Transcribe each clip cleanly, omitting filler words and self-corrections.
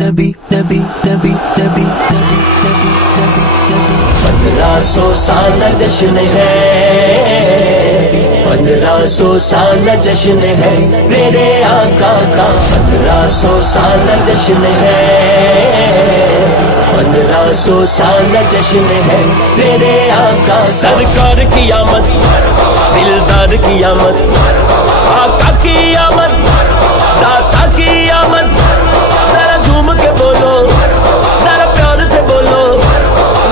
نبی نبی نبی نبی نبی نبی نبی نبی 1500 سال جشن ہے، 1500 سال جشن ہے میرے آقا کا، 1500 سال جشن ہے، 1500 سال جشن ہے میرے آقا، سرکار کی آمد، دلدار کی آمد، آقا کی آمد، داتا کی آمد، ذرا جھوم کے بولو، ذرا پیار سے بولو،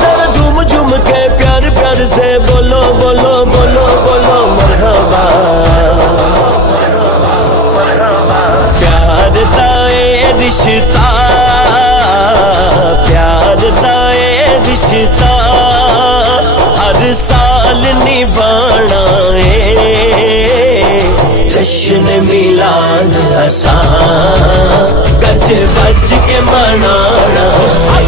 ذرا جھوم جھوم کے پیار پیار سے بولو بولو بولو بولو مرحبا، پیار دائے رشتہ، پیار دائے رشتہ ہر سال نبھانا ہے، جشن میلاد آسان گج بج کے منانا ہے،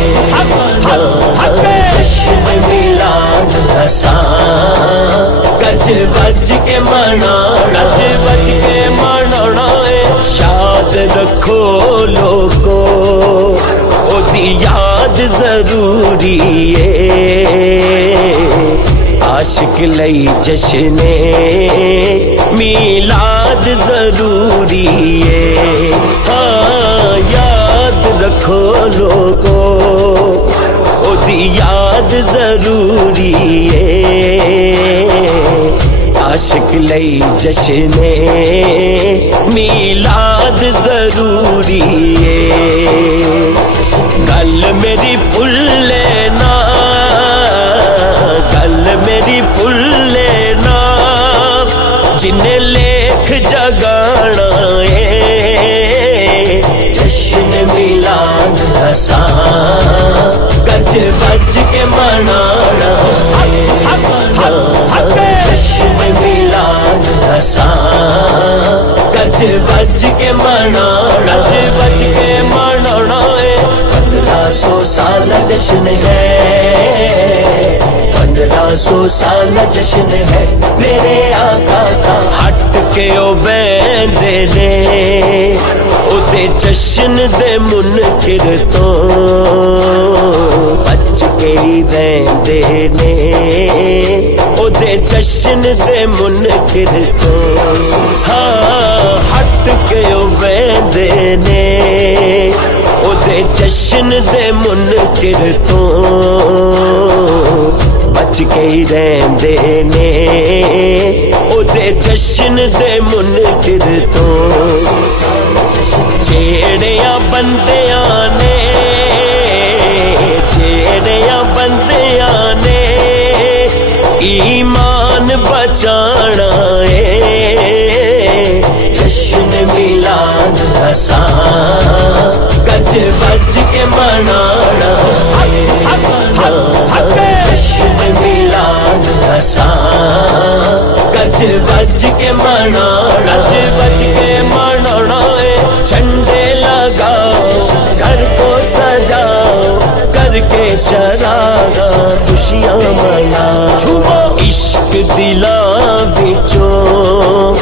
جشن میلاد آسان گج بج کے منانا، گج بج کے منانا ہے، شاد رکھو لوگو اودی یاد ضروری ہے، عاشق لئی جشن میلاد ضروری ہے، ہاں یاد رکھو لوگو اودی یاد ضروری ہے، عاشق لئی جشن میلاد ضروری ہے، گل میری بھول لینا، گل میری بھول لینا، جنہیں لیکھ جگانا ہے، جشن میلاد آسان گج بج کے منانا ہے، جشن میلاد آسان گج بج کے منانا، گج بج کے منانا ہے، 1500 سال جشن ہے، 1500 سال جشن ہے میرے آقا کا، ہٹ کے او بیندے نے اودے جشن دے منکر تو بچ کے ہی رہندے نے، اودے جشن دے منکر تو، ہاں ہٹ کے او بیندے نے اودے جشن دے منکر تو بچ کے ہی رہندے نے، اودے جشن دے منکر تو، جیڑیاں بندیاں نے، جیڑیاں بندیاں نے ایمان بچانا ہے، جشن میلاد آسان گج بج کے منانا ہے، جشن میلاد آسان گج بج کے منانا، گج بج کے منانا ہے، جھنڈے لگاؤ گھر کو سجاؤ کر کے شرارا خوشیاں مناؤ، عشق دلاں وچوں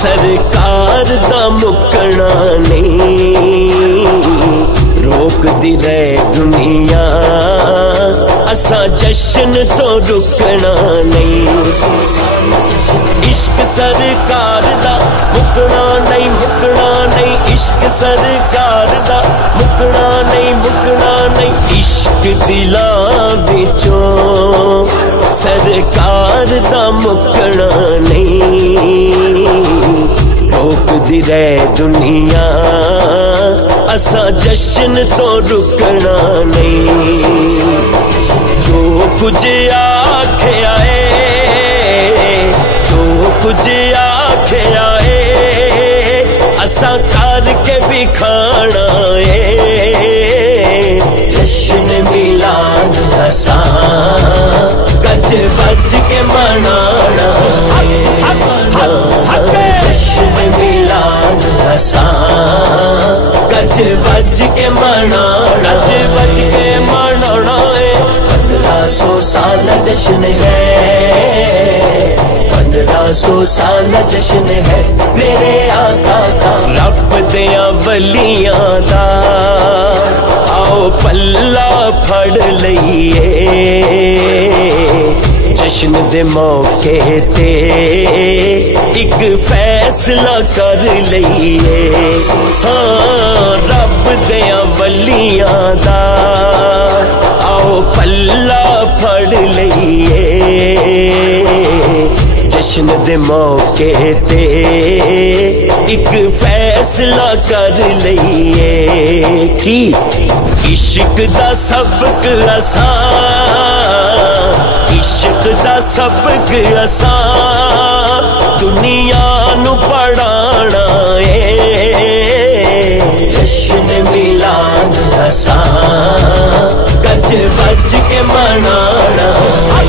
سرکار دا مکنا نہیں، روک دی رہے دنیا اساں جشن تو رکنا نہیں، عشق سرکار دا مکنا نہیں، مکنا نہیں، عشق سرکار دا مکنا نہیں، مکنا نہیں، عشق دلاں وچوں سرکار دا مکنا نہیں، روک دی رہے دنیا اساں جشن تو رکنا نہیں، جو کچھ آکھیا ہے، جو کچھ آکھیا ہے اساں کر کے بھی کھانا ہے، جشن میلاد آسان گج بج کے منانا ہے، جشن میلاد آسان گج بج کے منانا، گج بج کے منانا ہے، 1500 سال جشن ہے، 1500 سال جشن ہے میرے آقا کا، رب دیاں ولیاں دا پلا پھڑ لئیے جشن دے موقع تے ایک فیصلہ کر لئیے ہاں رب دیاں ولیاں دا آؤ پلا پھڑ لئیے جشن دے موقع تے ایک فیصلہ کر لئیے کی عشق دا سبق آسان عشق دا سبق آسان دنیا نو پڑھانا ہے جشن میلاد آسان گج بج کے منانا ہے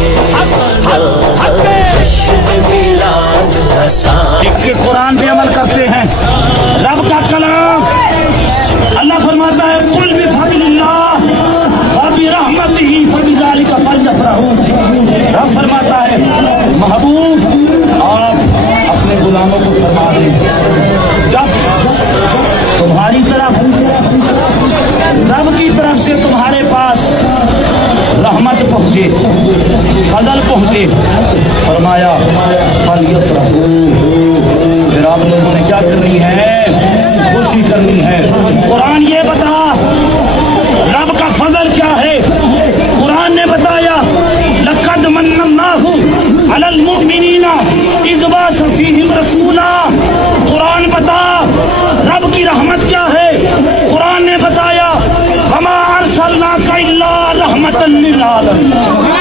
جشن میلاد آسان کہ قرآن پہ عمل کرتے ہیں رب کا کلام اللہ فرماتا ہے قل بفضل اللہ وبرحمتہ فبذلک فلیفرحوا رب فرماتا ہے محبوب آپ اپنے غلاموں کو فرما دیں جب تمہاری طرف رب کی طرف سے تمہارے پاس رحمت پہنچے فضل پہنچے فرمایا فلیفرحوا پھر آپ لوگوں نے کیا کرنی ہے خوشی کرنی ہے قرآن یہ بتا رب کا فضل کیا ہے قرآن نے بتایا لقد من اللہ علی المؤمنین اذ بعث فیہم رسولا قرآن بتا رب کی رحمت کیا ہے قرآن نے بتایا وما ارسلناک الا رحمتا للعالمین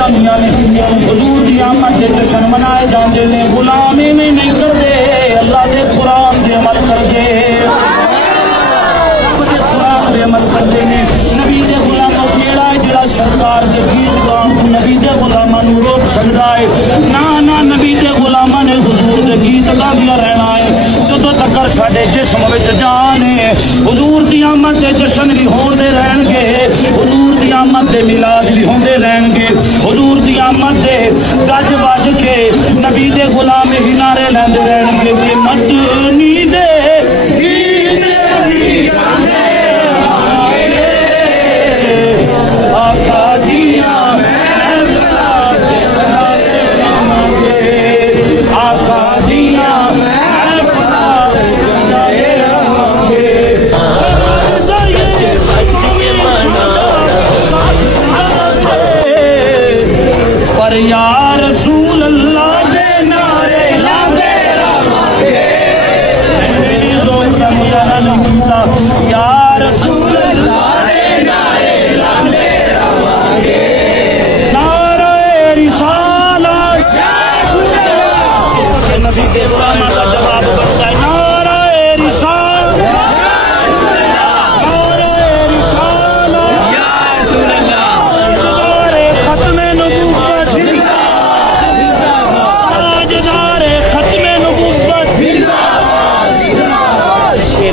حضور دی آمد دے جشن منائے جاندے نے غلامی میں نہیں کرتے اللہ دے قرآن دے عمل کرتے قرآن دے عمل کرتے نے نبی دے غلاموں کیڑا ہے جڑا سرکار دے گیت گان نبی دے غلاموں نو روک سکدا ہے نا نبی دے غلاموں نے حضور دے گیت گاندیا رہنا ہے جدوں تک ساڈے جسم وچ جان ہے حضور دی آمد دے جشن بھی ہوندے رہن گے حضور دی آمد دے میلاد بھی ہوندے رہن گے حضور دی آمد دے گج بج کے نبی دے غلام ہی نعرے لیندے رہن گے کہ مدنی دے آقا دیاں آقا دیاں پر یا رسول اللہ دے نعرے لاندے رہانگے یا رسول اللہ دے نعرے لاندے رہانگے نعرہ رسالت یا رسول اللہ نبی دے غلامہ کا جواب بنتا ہے نعرہ رسالت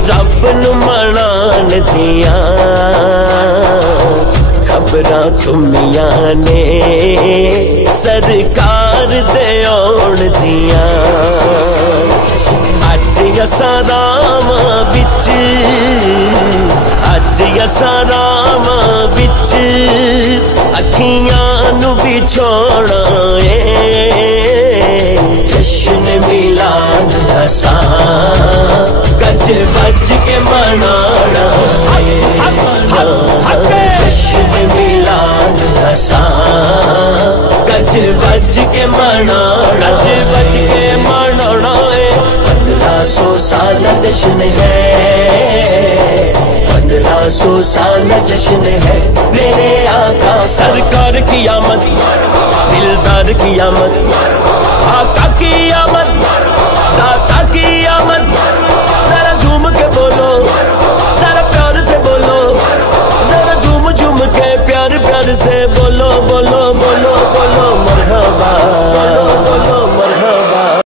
رب نو منان دیاں خبراں تمیاں نے سرکار دے آن دیاں اج اساں راواں وچ اج اساں راواں وچ اکھیاں نو بچھوڑا اے جشن میلاد آسان گج بج کے منانا جشن میلاد آسان گج بج کے منانا 1500 سال جشن ہے 1500 سال جشن ہے میرے آقا سرکار کی آمد دلدار کی آمد آقا کی آمد